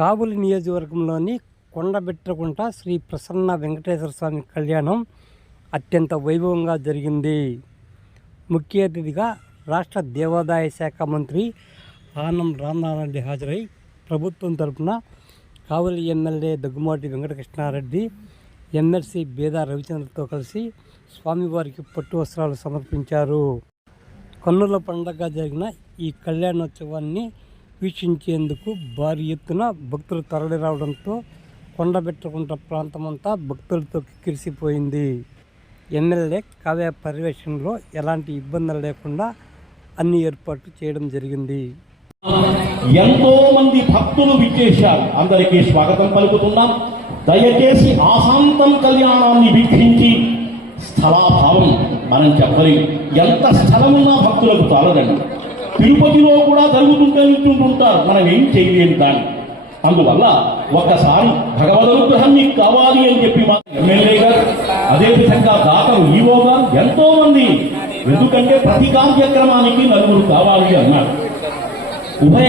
కాబూలు నియోజకవర్గంలోని కొండబెట్టకుంట శ్రీ ప్రసన్న వెంకటేశ్వర స్వామి కళ్యాణం అత్యంత వైభవంగా జరిగింది. ముఖ్య అతిథిగా రాష్ట్ర దేవాదాయ శాఖ మంత్రి ఆనం రామనారాయణ హాజరై ప్రభుత్వం తరపున కావలి ఎమ్మెల్యే దగ్గుమాటి వెంకటకృష్ణారెడ్డి ఎమ్మెల్సీ బేదా రవిచంద్రతో కలిసి స్వామివారికి పట్టు వస్త్రాలు సమర్పించారు. కన్నుల పండగగా జరిగిన ఈ కళ్యాణోత్సవాన్ని వీక్షించేందుకు భారీ ఎత్తున భక్తులు తరలిరావడంతో కొండబెట్టకుంట ప్రాంతమంతా భక్తులతో కిక్కిరిసిపోయింది. ఎమ్మెల్యే కావ్య పర్యవేక్షణలో ఎలాంటి ఇబ్బందులు లేకుండా అన్ని ఏర్పాట్లు చేయడం జరిగింది. ఎంతో మంది భక్తులు విచ్చేశారు. అందరికీ స్వాగతం పలుకుతున్నాం. దయచేసి ఆశాంతం కళ్యాణాన్ని వీక్షించి స్థలాభావం మనం చెప్పలేం. ఎంత స్థలమున్నా భక్తులకు తాలదండి తిరుపతిలో కూడా జరుగుతుంటే నిల్చుంటుంటారు మనం ఏం చేయలేము దాన్ని. అందువల్ల ఒక్కసారి భగవద్ అనుగ్రహం మీకు కావాలి అని చెప్పి మా ఎమ్మెల్యే గారు అదేవిధంగా దాతలు ఈవో గారు ఎంతో మంది. ఎందుకంటే ప్రతి కార్యక్రమానికి నలుగురు కావాలి అన్నారు. ఉభయ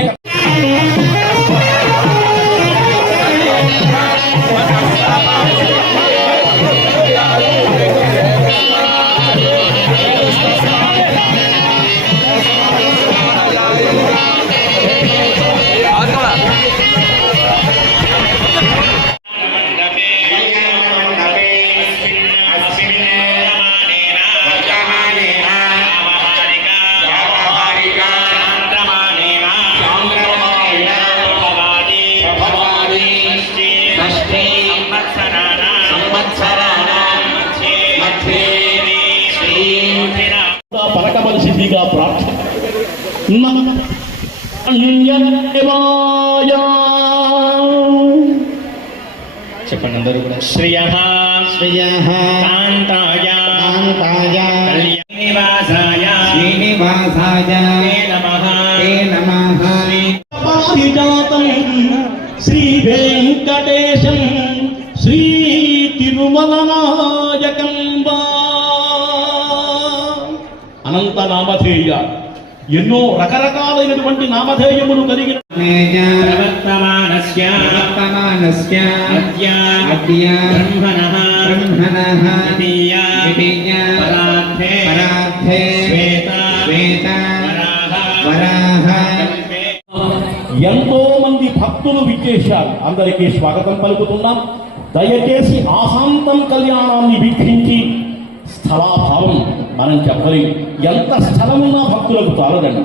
పలకవలసిందిగా ప్రార్థన చెప్పండి అందరూ కూడా. శ్రియ శ్రియ కాంతాయ. కాంతాయ. కళ్యాణివాసాయ. శ్రీనివాసాయ. నమః. నమః. పారిజాతం శ్రీ వెంకటేశం శ్రీ తిరుమల అనంత నామధేయ ఎన్నో రకరకాలైనటువంటి నామధేయములు కలిగిన ఎంతో మంది భక్తులు విచ్చేశారు. అందరికీ స్వాగతం పలుకుతున్నాం. దయచేసి ఆశాంతం కళ్యాణాన్ని వీక్షించి స్థలాభావం మనం చెప్పలేం. ఎంత స్థలమున్నా భక్తులకు చాలదండి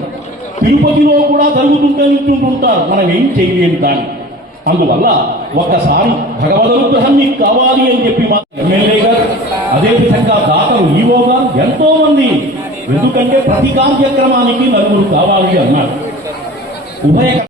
తిరుపతిలో కూడా జరుగుతుంటే నిల్చుంటుంటారు మనం ఏం చేయలేము దాన్ని. అందువల్ల ఒక్కసారి భగవద్ అనుగ్రహం మీకు కావాలి అని చెప్పి మా ఎమ్మెల్యే గారు అదేవిధంగా దాతలు ఈవో గారు ఎంతో మంది ఎందుకంటే ప్రతి కార్యక్రమానికి నలుగురు కావాలి అన్నారు. ఉభయ